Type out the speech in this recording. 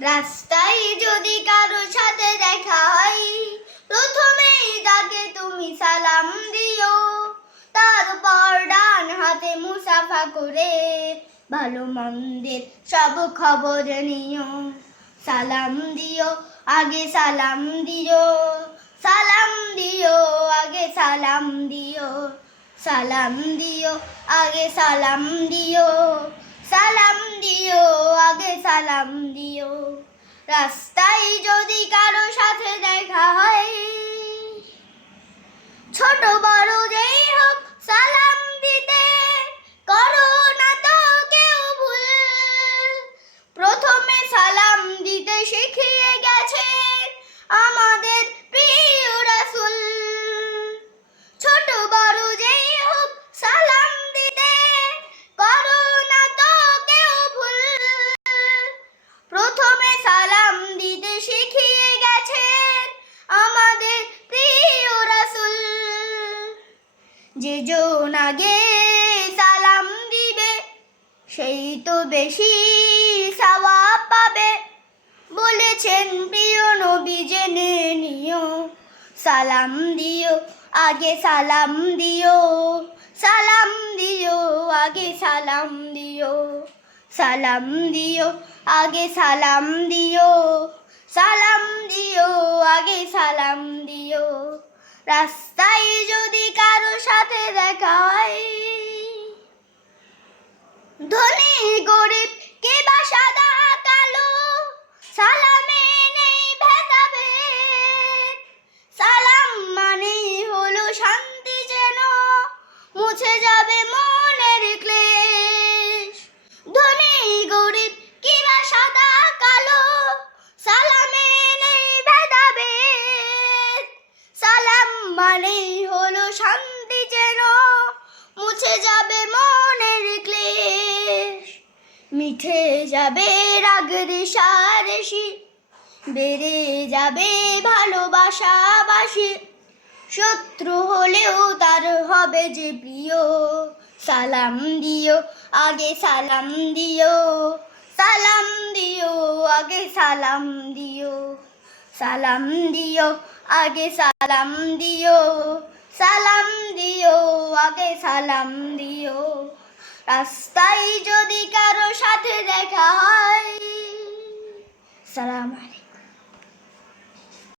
রাস্তায় যদি কারো সাথে দেখা হয়, প্রথমেই তাকে তুমি সালাম দিও। তারপর ডান হাতে মুসাফা করে ভালো মন্দের সব খবর নিও। সালাম দিও, আগে সালাম দিও। সালাম দিও, আগে সালাম দিও। সালাম দিও, আগে সালাম দিও। সালাম দিও, আগে সালাম দিও। রাস্তায় যদি কারো সাথে দেখা হয়, ছোট বড় যেই হোক সালাম দিতে করো না তো কেউ ভুল। প্রথমে সালাম দিতে শিখিয়ে গেছেন আমাদের প্রিয় রাসূল। ছোট বড় যেই হোক সালাম দিতে করো না তো কেউ ভুল। প্রথমে সালাম দিতে শিখিয়ে গেছেন আমাদের প্রিয় রাসূল। যে জন আগে সালাম দিবে সেই তো বেশি সওয়াব পাবে, বলেছেন প্রিয় নবী জেনে নিও। সালাম দিও, আগে সালাম দিও। সালাম দিও, আগে সালাম দিও। সালাম দিও, আগে সালাম দিও। সালাম দিও, আগে সালাম দিও। রাস্তায় যদি কারো সাথে দেখা হয়, ধনী গরিব কে বা সাদা কালো, সালামে নেই ভেদাভেদ। সালাম মানেই হলো শান্তি, যেন মুছে যাবে মনের ক্লেশ। ধনী গরিব কে বা সাদা কালো, সালামে নেই ভেদাভেদ। সালাম মানেই হলো শান্তি, যেন মুছে যাবে মনের ক্লেশ। মিঠে যাবে রাগ রেশারেশি, বেড়ে যাবে ভালোবাসাবাসি। শত্রু হলেও তার হবে যে প্রিয়। সালাম দিও, আগে সালাম দিও। সালাম দিও, আগে সালাম দিও। সালাম দিও, আগে সালাম দিও। সালাম দিও, আগে সালাম দিও। রাস্তায় যদি কারো সাথে দেখা হয়, সালাম আলাইকুম।